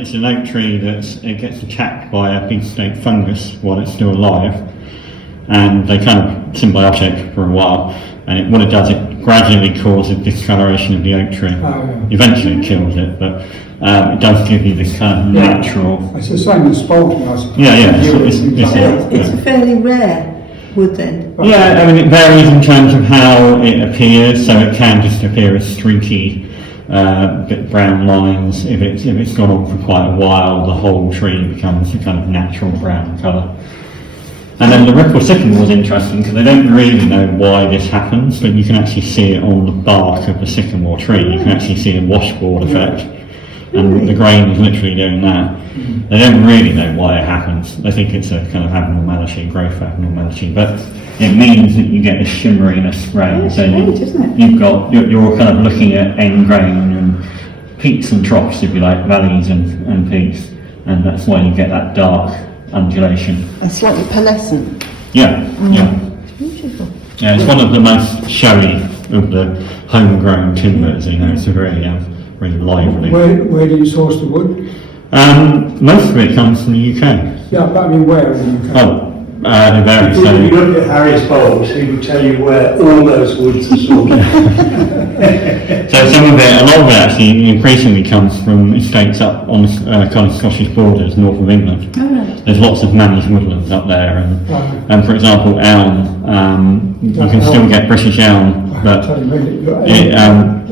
it's an oak tree it gets attacked by a beefsteak fungus while it's still alive, and they kind of symbiotic for a while. And what it does, it gradually causes discoloration of the oak tree. Eventually, it kills it, but it does give you this kind of natural. It's the same as spalting, I suppose. It's a fairly rare wood then. Yeah, I mean it varies in terms of how it appears. So it can just appear as streaky, bit brown lines. If it's gone on for quite a while, the whole tree becomes a kind of natural brown colour. And then the ripple sycamore is interesting because they don't really know why this happens, but you can actually see it on the bark of the sycamore tree. You can actually see a washboard effect, and the grain is literally doing that. They don't really know why it happens. They think it's a kind of abnormality, growth abnormality, but it means that you get a shimmeriness grain. So you're kind of looking at end grain and peaks and troughs, if you like, valleys and peaks, and that's why you get that dark undulation. And slightly pearlescent. Yeah. It's beautiful. Yeah, it's one of the most showy of the homegrown timbers. It's a very lively. Where do you source the wood? Most of it comes from the UK. Yeah, but I mean, where in the UK? It varies. If you look at Harry's bulbs, he would tell you where all those woods are sourced. So a lot of it actually increasingly comes from estates up on the kind of Scottish borders, north of England. There's lots of managed woodlands up there, and for example, elm. You can still get British elm, but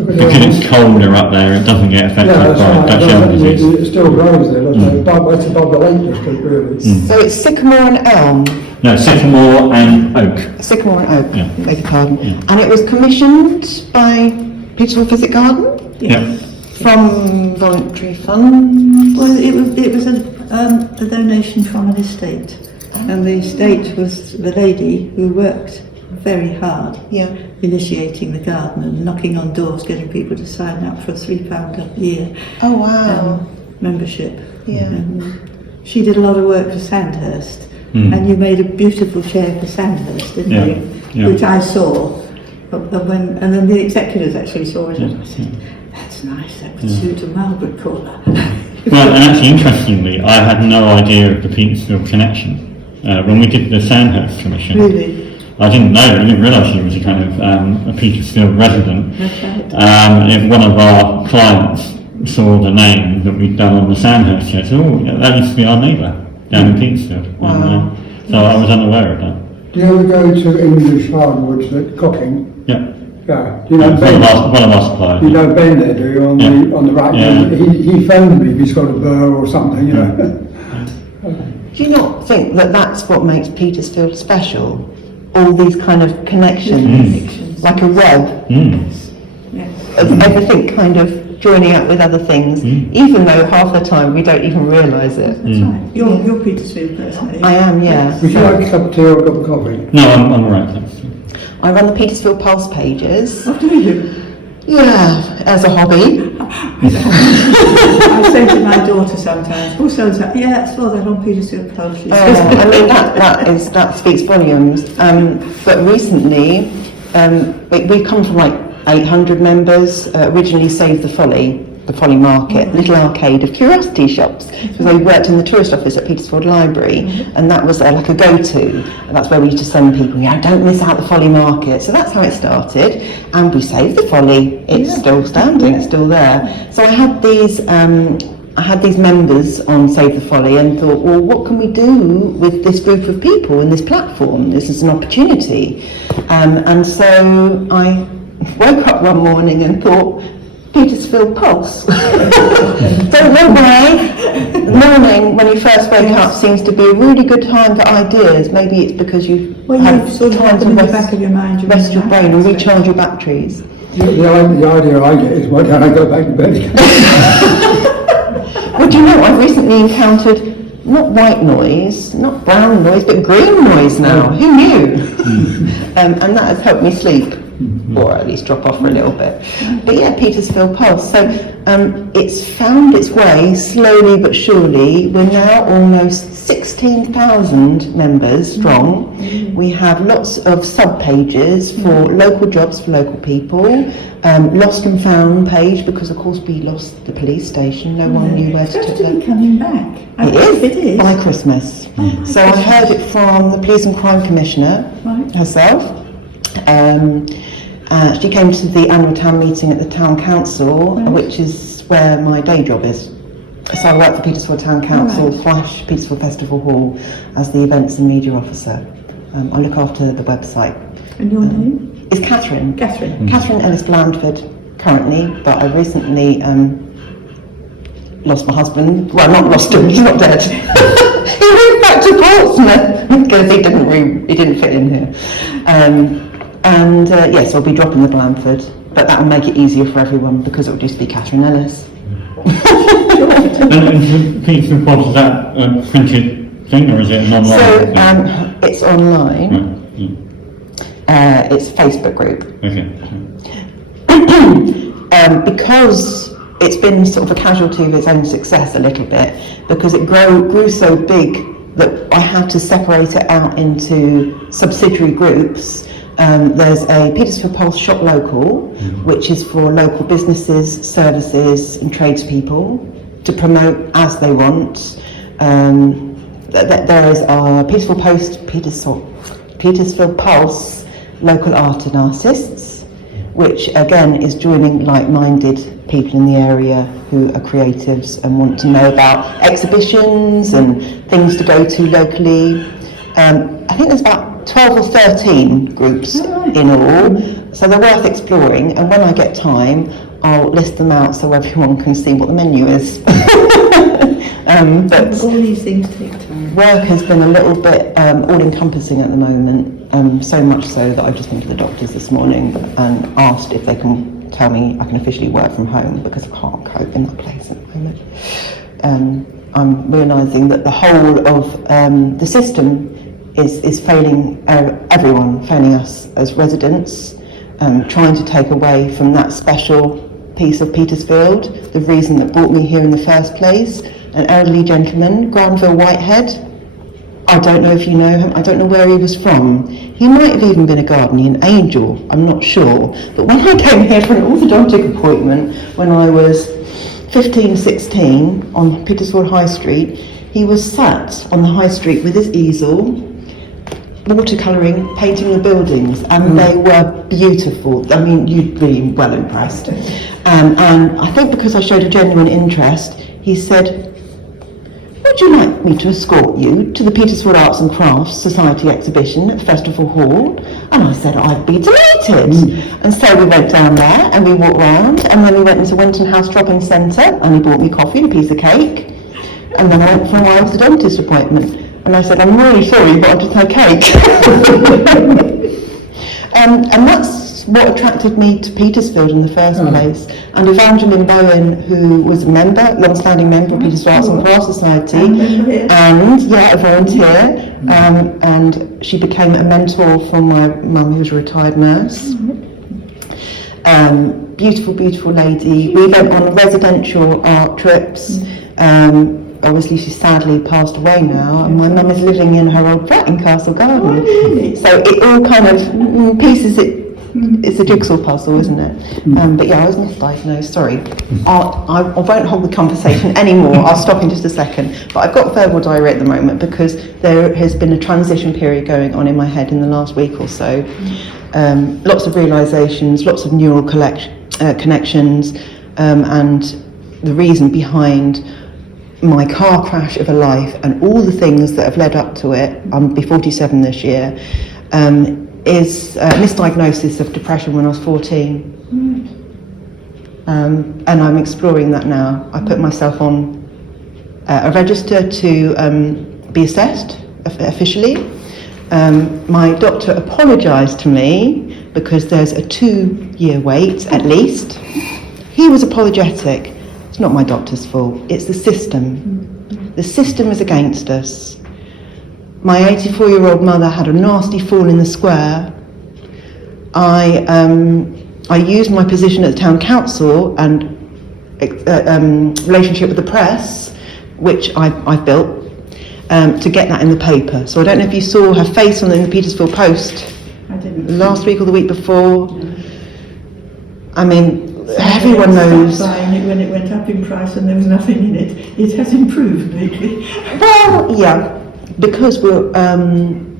because it's colder up there, it doesn't get affected by Dutch elm disease. It still grows there, it's above the Lake District, really. So it's sycamore and elm? No, sycamore and oak. Sycamore and oak, Yeah. beg your pardon. Yeah. And it was commissioned by Petersfield Physic Garden? Yeah. From voluntary funds? Well, it was a donation from an estate, and the estate was the lady who worked very hard initiating the garden and knocking on doors, getting people to sign up for £3 a year Oh wow. membership. Yeah. And she did a lot of work for Sandhurst, and you made a beautiful chair for Sandhurst, didn't you? Yeah. Which I saw, and then the executors actually saw it, and I said, "That's nice. That would suit a Marlborough corner." Well, and actually, interestingly, I had no idea of the Petersfield connection when we did the Sandhurst Commission. Really? I didn't know. I didn't realise she was a kind of a Petersfield resident. That's right. One of our clients saw the name that we'd done on the Sandhurst chair. So, that used to be our neighbour down in Petersfield. Wow. And, so I was unaware of that. Do you ever go to English hardwoods at Cocking? Yeah. Yeah. Do you know One Ben? of our suppliers. You know Ben there, do you? On the right. Yeah. He phoned me if he's got a burr or something, Do you not think that that's what makes Petersfield special? All these kind of connections, like a web of everything kind of joining up with other things, even though half the time we don't even realise it. That's right. You're Petersfield person, are you? I am, yeah. Would you like a cup of tea or a cup of coffee? No, I'm alright, thanks. I run the Petersfield Pulse pages. What do you? Yeah, as a hobby. I say to my daughter sometimes, also, yeah, I saw that on Petersfield Pulse. I mean, that speaks volumes. But recently, we've come from like 800 members, originally Save the Folly Market, little arcade of curiosity shops. Because I worked in the tourist office at Petersfield Library, and that was like a go-to. And that's where we used to send people, don't miss out the Folly Market. So that's how it started. And we saved the Folly. It's still standing, it's still there. So I had these members on Save the Folly and thought, well, what can we do with this group of people and this platform? This is an opportunity. And so I woke up one morning and thought, Petersfield Pulse. Don't know why. The morning when you first wake up seems to be a really good time for ideas. Maybe it's because you have sort of time to in the back of your mind, rest your brain and recharge your batteries. The idea I get is, why don't I go back to bed again? Well, do you know, I've recently encountered not white noise, not brown noise, but green noise now. Who knew? And that has helped me sleep. or at least drop off for a little bit. But yeah, Petersfield Pulse. So it's found its way slowly but surely. We're now almost 16,000 members strong. We have lots of sub-pages for local jobs for local people. Lost and found page, because of course we lost the police station. No one knew where to It's take supposed to them. be coming back. It is, It is. by Christmas. So I heard it from the Police and Crime Commissioner Right. herself. She came to the annual town meeting at the town council, which is where my day job is. So I work for Petersfield Town Council / Petersfield Festival Hall as the events and media officer. I look after the website. And your name? It's Catherine. Catherine. Catherine Ellis-Blandford currently, but I recently lost my husband. Well, not lost him, he's not dead. He moved back to Portsmouth because he didn't fit in here. Yes, I'll be dropping the Blandford, but that will make it easier for everyone because it will just be Catherine Ellis. And Petersfield Pulse, is that a printed thing or is it an online So thing? it's online. Right. It's a Facebook group. Okay. Because it's been sort of a casualty of its own success a little bit, because it grew so big that I had to separate it out into subsidiary groups. There's a Petersfield Pulse Shop Local, which is for local businesses, services and tradespeople to promote as they want. There is our Petersfield Pulse Local Art and Artists, which again is joining like-minded people in the area who are creatives and want to know about exhibitions and things to go to locally. I think there's about 12 or 13 groups in all, so they're worth exploring, and when I get time I'll list them out so everyone can see what the menu is. But All these things take time. work has been a little bit all-encompassing at the moment, so much so that I just went to the doctors this morning and asked if they can tell me I can officially work from home because I can't cope in that place at the moment. I'm realising that the whole of the system is failing everyone, failing us as residents, trying to take away from that special piece of Petersfield, the reason that brought me here in the first place, an elderly gentleman, Granville Whitehead. I don't know if you know him, I don't know where he was from. He might have even been a guardian angel, I'm not sure. But when I came here for an orthodontic appointment when I was 15, 16 on Petersfield High Street, he was sat on the high street with his easel, watercolouring, painting the buildings, and they were beautiful. I mean, you'd be well impressed. And I think because I showed a genuine interest, he said, "Would you like me to escort you to the Petersfield Arts and Crafts Society exhibition at Festival Hall?" And I said, "I'd be delighted." And so we went down there and we walked round, and then we went into Winton House Shopping Centre and he bought me coffee and a piece of cake. And then I went for my orthodontist appointment. And I said, "I'm really sorry, but I've just had cake." And that's what attracted me to Petersfield in the first place. And Evangeline Bowen, who was a member, long-standing member of Petersfield Arts and Crafts Society, and a volunteer, and she became a mentor for my mum, who was a retired nurse. Beautiful, beautiful lady. We went on residential art trips. Obviously, she sadly passed away now, and my mum is living in her old flat in Castle Garden. So it all kind of pieces it. It's a jigsaw puzzle, isn't it? But yeah, I was misdiagnosed. Sorry, I won't hold the conversation anymore. I'll stop in just a second. But I've got verbal diarrhea at the moment because there has been a transition period going on in my head in the last week or so. Lots of realisations, lots of neural connections, and the reason behind my car crash of a life and all the things that have led up to it, I'll be 47 this year, is misdiagnosis of depression when I was 14. And I'm exploring that now. I put myself on a register to be assessed officially. My doctor apologised to me because there's a 2-year wait at least. He was apologetic. It's not my doctor's fault, it's the system. The system is against us. My 84-year-old mother had a nasty fall in the square. I I used my position at the town council and relationship with the press, which I've built, to get that in the paper. So I don't know if you saw her face in the Petersfield Post I didn't. last week or the week before. No. I mean, everyone knows. Buying it when it went up in price and there was nothing in it. It has improved lately. Well, yeah, because we're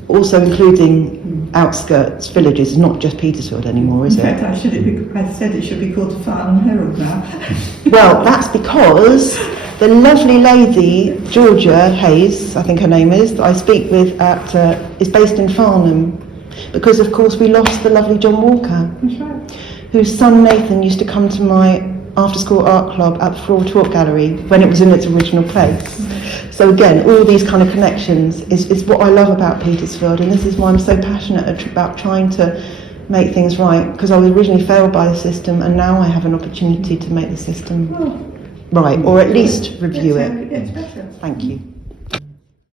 also including outskirts villages, not just Petersfield anymore, is In it? fact, I said it should be called the Farnham Herald now. Well, that's because the lovely lady, Georgia Hayes, I think her name is, that I speak with is based in Farnham. Because, of course, we lost the lovely John Walker, That's right. whose son Nathan used to come to my after-school art club at the Floor Talk Gallery when it was in its original place. So again, all these kind of connections is what I love about Petersfield, and this is why I'm so passionate about trying to make things right, because I was originally failed by the system, and now I have an opportunity to make the system right, or at least review it. It's better. Thank you.